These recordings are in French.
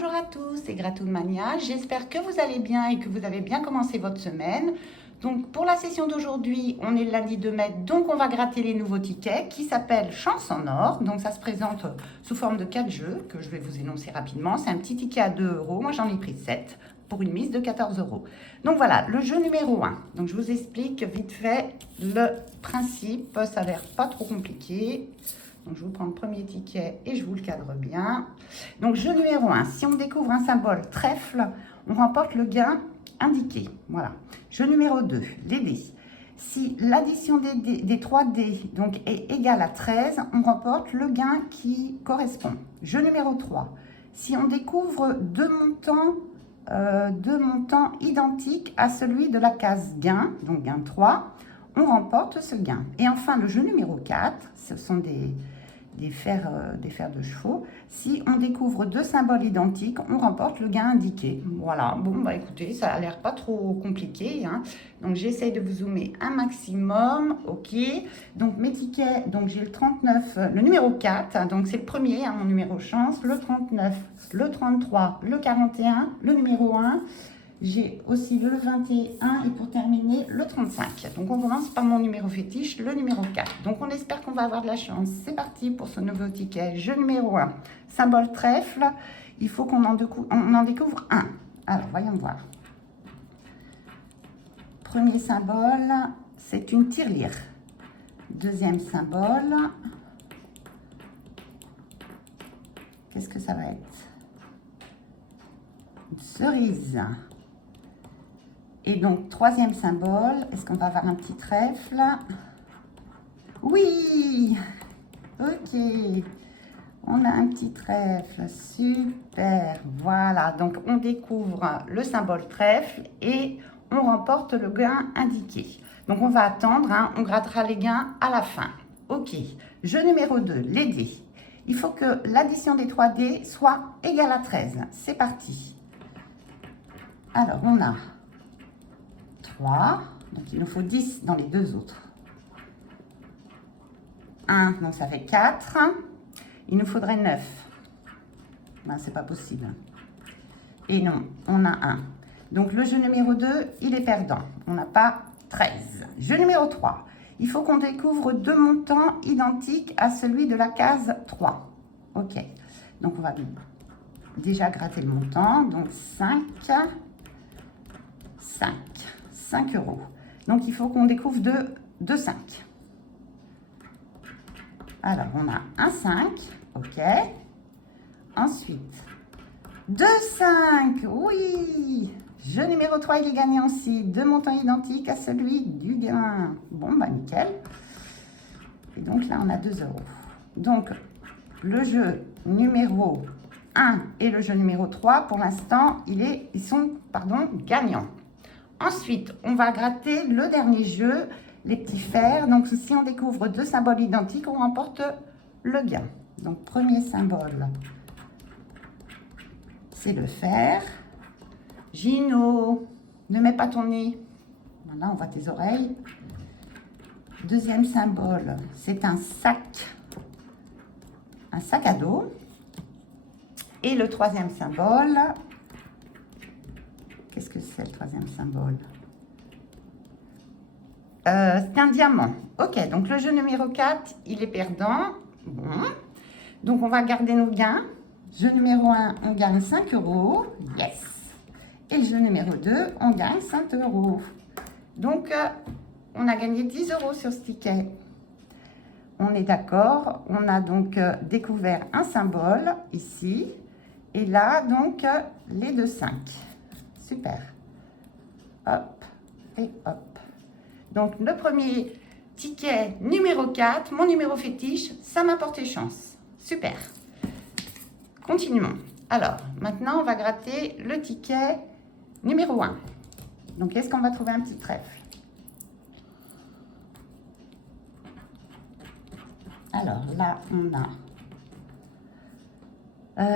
Bonjour à tous, c'est Gratounmania. J'espère que vous allez bien et que vous avez bien commencé votre semaine. Donc pour la session d'aujourd'hui, on est le lundi 2 mai, donc on va gratter les nouveaux tickets qui s'appellent Chance en or. Donc ça se présente sous forme de 4 jeux que je vais vous énoncer rapidement. C'est un petit ticket à 2 €, moi j'en ai pris 7 pour une mise de 14 €. Donc voilà, le jeu numéro 1. Donc je vous explique vite fait le principe, ça a l'air pas trop compliqué. Donc, je vous prends le premier ticket et je vous le cadre bien. Donc, jeu numéro 1. Si on découvre un symbole trèfle, on remporte le gain indiqué. Voilà. Jeu numéro 2. Les dés. Si l'addition des 3 dés donc, est égale à 13, on remporte le gain qui correspond. Jeu numéro 3. Si on découvre deux montants identiques à celui de la case gain, donc gain 3, on remporte ce gain. Et enfin, le jeu numéro 4, ce sont des fers de chevaux. Si on découvre deux symboles identiques, on remporte le gain indiqué. Voilà, bon, bah écoutez, ça a l'air pas trop compliqué. Hein. Donc, j'essaye de vous zoomer un maximum. OK. Donc, mes tickets, donc j'ai le 39, le numéro 4. Hein, donc, c'est le premier, hein, mon numéro chance. Le 39, le 33, le 41, le numéro 1. J'ai aussi le 21 et pour terminer le 35. Donc on commence par mon numéro fétiche, le numéro 4. Donc on espère qu'on va avoir de la chance. C'est parti pour ce nouveau ticket. Jeu numéro 1, symbole trèfle. Il faut qu'on en découvre un. Alors voyons voir. Premier symbole, c'est une tirelire. Deuxième symbole, qu'est-ce que ça va être? Une cerise. Et donc, troisième symbole, est-ce qu'on va avoir un petit trèfle? Oui! Ok. On a un petit trèfle. Super. Voilà. Donc, on découvre le symbole trèfle et on remporte le gain indiqué. Donc, on va attendre. Hein, on grattera les gains à la fin. Ok. Jeu numéro 2, les dés. Il faut que l'addition des 3 dés soit égale à 13. C'est parti. Alors, on a 3, donc il nous faut 10 dans les deux autres. 1, donc ça fait 4. Il nous faudrait 9. Ben, c'est pas possible. Et non, on a 1. Donc le jeu numéro 2, il est perdant. On n'a pas 13. Jeu numéro 3. Il faut qu'on découvre deux montants identiques à celui de la case 3. Ok. Donc on va déjà gratter le montant. Donc 5. 5 €. Donc, il faut qu'on découvre deux 5. Alors, on a un 5. OK. Ensuite, 2 5. Oui. Jeu numéro 3, il est gagnant aussi. Deux montants identiques à celui du gain. Bon, bah, nickel. Et donc, là, on a 2 €. Donc, le jeu numéro 1 et le jeu numéro 3, pour l'instant, ils sont gagnants. Ensuite, on va gratter le dernier jeu, les petits fers. Donc, si on découvre deux symboles identiques, on remporte le gain. Donc, premier symbole, c'est le fer. Gino, ne mets pas ton nez. Voilà, on voit tes oreilles. Deuxième symbole, c'est un sac à dos. Et le troisième symbole, qu'est-ce que c'est le troisième symbole? C'est un diamant. Ok, donc le jeu numéro 4, il est perdant. Bon. Donc on va garder nos gains. Jeu numéro 1, on gagne 5 €. Yes. Et le jeu numéro 2, on gagne 5 €. Donc on a gagné 10 € sur ce ticket. On est d'accord. On a donc découvert un symbole ici. Et là, donc, les deux 5. Super. Hop et hop. Donc, le premier ticket numéro 4, mon numéro fétiche, ça m'a porté chance. Super. Continuons. Alors, maintenant, on va gratter le ticket numéro 1. Donc, est-ce qu'on va trouver un petit trèfle? Alors, là, on a...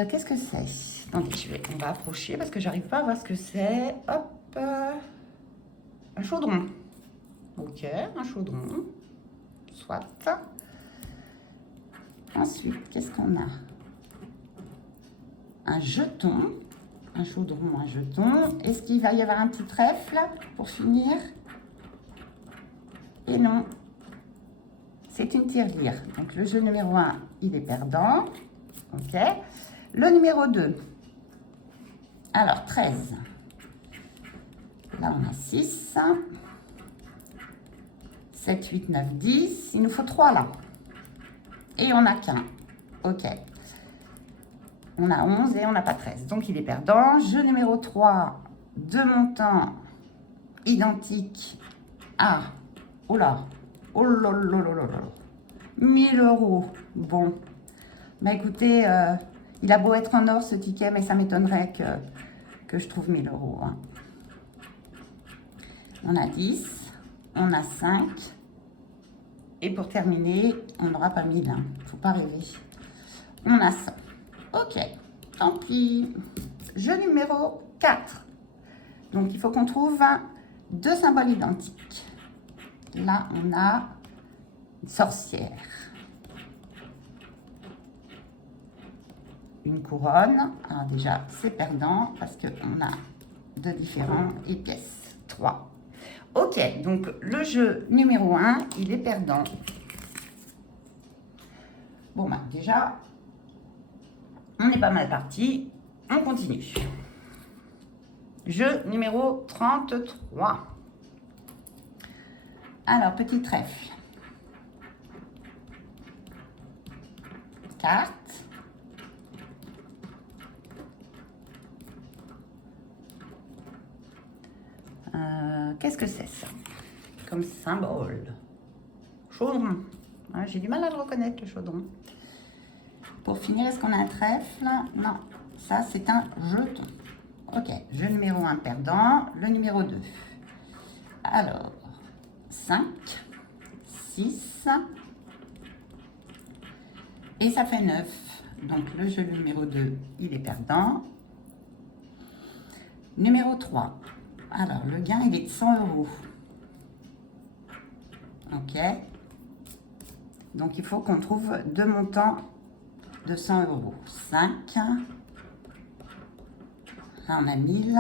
qu'est-ce que c'est? Attendez, on va approcher parce que j'arrive pas à voir ce que c'est. Hop, un chaudron. Ok, un chaudron. Soit. Ensuite, qu'est-ce qu'on a? un jeton, un chaudron, un jeton. Est-ce qu'il va y avoir un petit trèfle pour finir? Et non, c'est une tirelire. Donc le jeu numéro 1, il est perdant. Ok. Le numéro 2. Alors 13. Là on a 6. 7, 8, 9, 10. Il nous faut 3 là. Et on n'a qu'un. Ok. On a 11 et on n'a pas 13. Donc il est perdant. Jeu numéro 3. Deux montants identiques à... Oh là. Oh là là là là là. 1000 €. Bon. Bah écoutez, il a beau être en or ce ticket, mais ça m'étonnerait que je trouve 1000 €. Hein. On a 10. On a 5. Et pour terminer, on n'aura pas 1000. Hein. Faut pas rêver. On a 100. Ok. Tant pis. Jeu numéro 4. Donc, il faut qu'on trouve 2 symboles identiques. Là, on a une sorcière. Une couronne. Alors déjà, c'est perdant parce qu'on a 2 différents et pièces. 3. Ok, donc le jeu numéro 1, il est perdant. Bon, bah déjà, on est pas mal parti. On continue. Jeu numéro 33. Alors, petit trèfle. Carte. Qu'est-ce que c'est ça comme symbole? Chaudron. Ouais, j'ai du mal à le reconnaître, le chaudron. Pour finir, est-ce qu'on a un trèfle? Non, ça c'est un jeton. Ok, jeu numéro 1 perdant, le numéro 2. Alors, 5, 6, et ça fait 9. Donc le jeu numéro 2, il est perdant. Numéro 3. Alors, le gain, il est de 100 €. Ok. Donc, il faut qu'on trouve 2 montants de 100 €. 5. Là, on a 1000.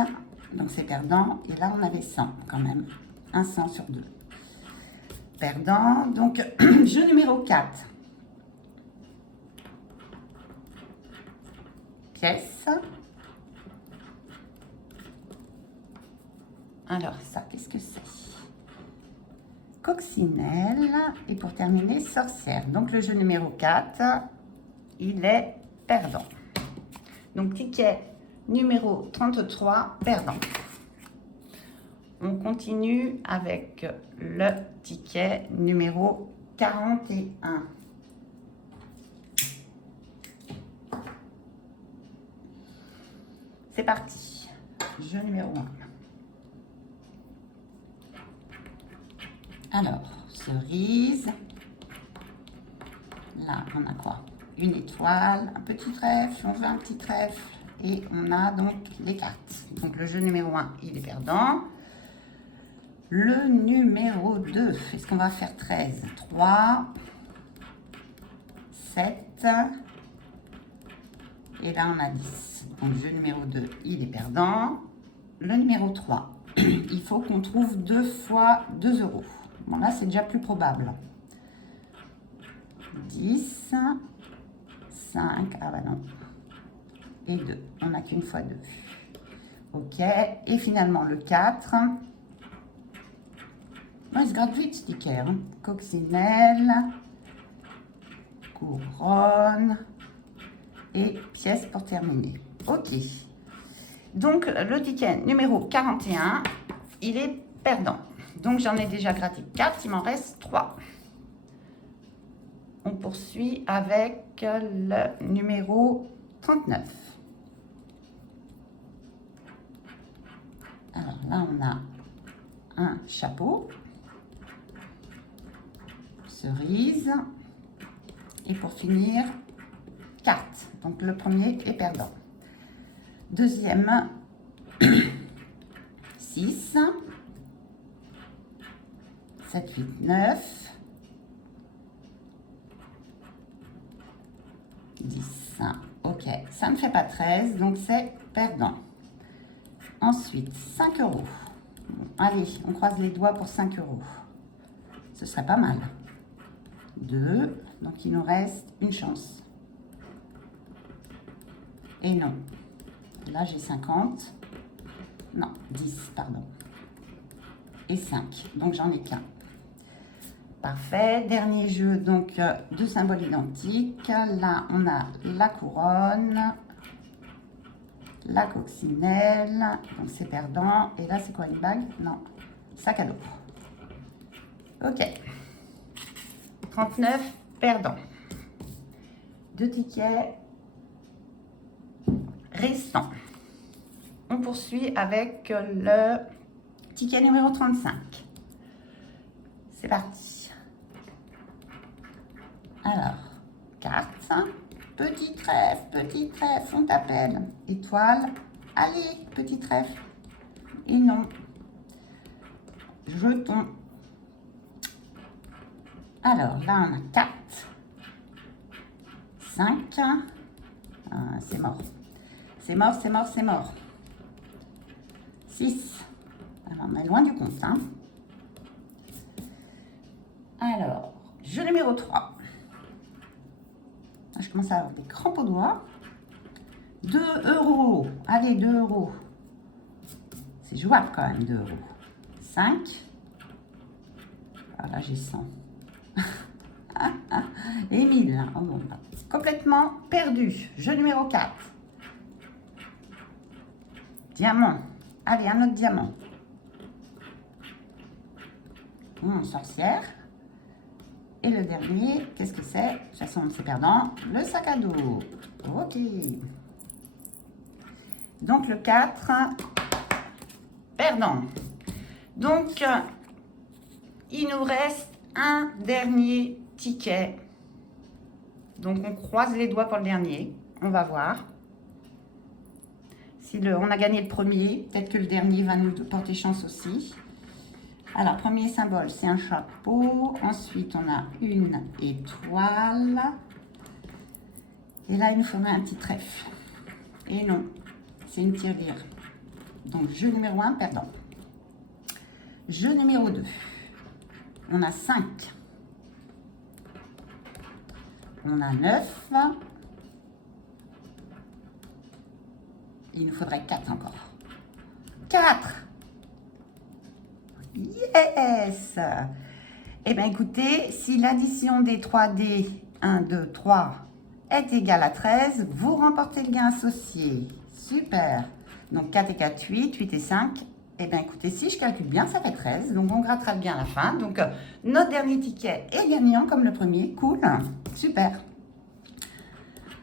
Donc, c'est perdant. Et là, on avait 100 quand même. Un 100 sur 2. Perdant. Donc, jeu numéro 4. Pièce. Alors, ça, qu'est-ce que c'est? Coccinelle. Et pour terminer, sorcière. Donc, le jeu numéro 4, il est perdant. Donc, ticket numéro 33, perdant. On continue avec le ticket numéro 41. C'est parti. Jeu numéro 1. Alors, cerise. Là, on a quoi? Une étoile, un petit trèfle, on veut un petit trèfle. Et on a donc les cartes. Donc, le jeu numéro 1, il est perdant. Le numéro 2, est-ce qu'on va faire 13? 3, 7, et là, on a 10. Donc, le jeu numéro 2, il est perdant. Le numéro 3, il faut qu'on trouve 2 fois 2 €. Bon, là, c'est déjà plus probable. 10, 5, ah bah non, et 2. On n'a qu'une fois 2. Ok, et finalement, le 4. Il se gratte vite, ce ticket. Hein. Coccinelle, couronne et pièce pour terminer. Ok. Donc, le ticket numéro 41, il est perdant. Donc, j'en ai déjà gratté 4, il m'en reste 3. On poursuit avec le numéro 39. Alors là, on a un chapeau, cerise, et pour finir, carte. Donc, le premier est perdant. Deuxième, 6, 7, 8, 9, 10. Ok, ça ne fait pas 13, donc c'est perdant. Ensuite, 5 euros. Bon, allez, on croise les doigts pour 5 euros. Ce serait pas mal. 2, donc il nous reste une chance. Et non. Là, j'ai 50. Non, 10, pardon. Et 5. Donc, j'en ai qu'un. Parfait. Dernier jeu, donc, deux symboles identiques. Là, on a la couronne, la coccinelle. Donc, c'est perdant. Et là, c'est quoi, une bague? Non. Sac à dos. OK. 39, perdant. 2 tickets restants. On poursuit avec le ticket numéro 35. C'est parti. Alors, carte, petit trèfle, on t'appelle. Étoile, allez, petit trèfle. Et non. Jeton. Alors, là, on a 4, 5. Ah, c'est mort. C'est mort, c'est mort, c'est mort. 6. Alors, on est loin du compte, hein. Alors, jeu numéro 3. Je commence à avoir des crampes aux doigts. 2 euros. Allez, 2 euros. C'est jouable quand même, 2 euros. 5. Ah, là, j'ai 100. Et 1000. Oh, bon, complètement perdu. Jeu numéro 4. Diamant. Allez, un autre diamant. Sorcière. Et le dernier, qu'est-ce que c'est? De toute façon, c'est perdant. Le sac à dos. OK. Donc, le 4, perdant. Donc, il nous reste un dernier ticket. Donc, on croise les doigts pour le dernier. On va voir. Si on a gagné le premier, peut-être que le dernier va nous porter chance aussi. Alors, premier symbole, c'est un chapeau. Ensuite, on a une étoile. Et là, il nous faudrait un petit trèfle. Et non, c'est une tirelire. Donc, jeu numéro 1, perdant. Jeu numéro 2. On a 5. On a 9. Il nous faudrait 4 encore. 4. Yes! Eh bien, écoutez, si l'addition des 3D 1, 2, 3 est égale à 13, vous remportez le gain associé. Super! Donc, 4 et 4, 8, 8 et 5. Eh bien, écoutez, si je calcule bien, ça fait 13. Donc, on grattera le gain à la fin. Donc, notre dernier ticket est gagnant comme le premier. Cool! Super!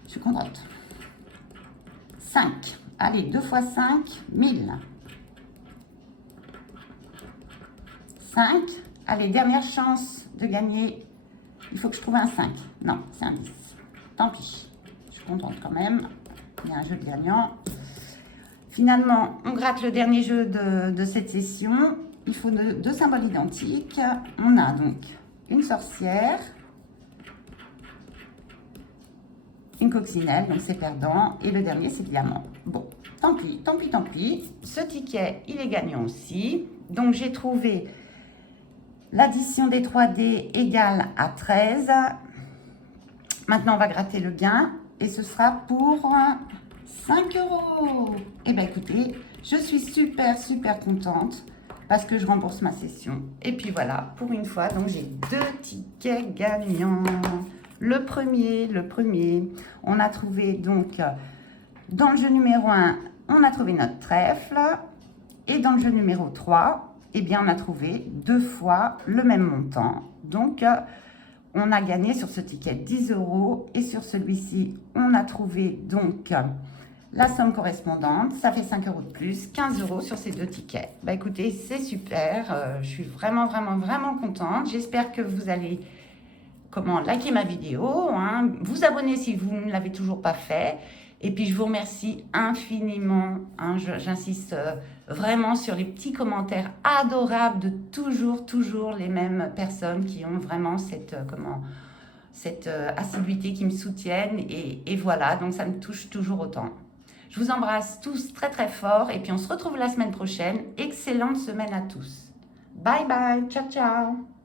Je suis contente. 5. Allez, 2 fois 5, 1000. 5. Allez, dernière chance de gagner. Il faut que je trouve un 5. Non, c'est un 10. Tant pis. Je suis contente quand même. Il y a un jeu de gagnant. Finalement, on gratte le dernier jeu de cette session. Il faut deux symboles identiques. On a donc une sorcière, une coccinelle, donc c'est perdant. Et le dernier, c'est diamant. Bon, tant pis, tant pis, tant pis. Ce ticket, il est gagnant aussi. Donc, j'ai trouvé l'addition des 3D égale à 13. Maintenant, on va gratter le gain. Et ce sera pour 5 euros. Eh bien, écoutez, je suis super, super contente parce que je rembourse ma session. Et puis voilà, pour une fois, donc j'ai 2 tickets gagnants. Le premier, on a trouvé donc, dans le jeu numéro 1, on a trouvé notre trèfle. Et dans le jeu numéro 3, eh bien, on a trouvé 2 fois le même montant. Donc, on a gagné sur ce ticket 10 euros. Et sur celui-ci, on a trouvé donc la somme correspondante. Ça fait 5 euros de plus, 15 euros sur ces 2 tickets. Bah, écoutez, c'est super. Je suis vraiment, vraiment, vraiment contente. J'espère que vous allez liker ma vidéo, hein, vous abonner si vous ne l'avez toujours pas fait. Et puis, je vous remercie infiniment. Hein, j'insiste vraiment sur les petits commentaires adorables de toujours les mêmes personnes qui ont vraiment cette assiduité, qui me soutiennent. Et voilà, donc ça me touche toujours autant. Je vous embrasse tous très très fort et puis on se retrouve la semaine prochaine. Excellente semaine à tous. Bye bye, ciao ciao.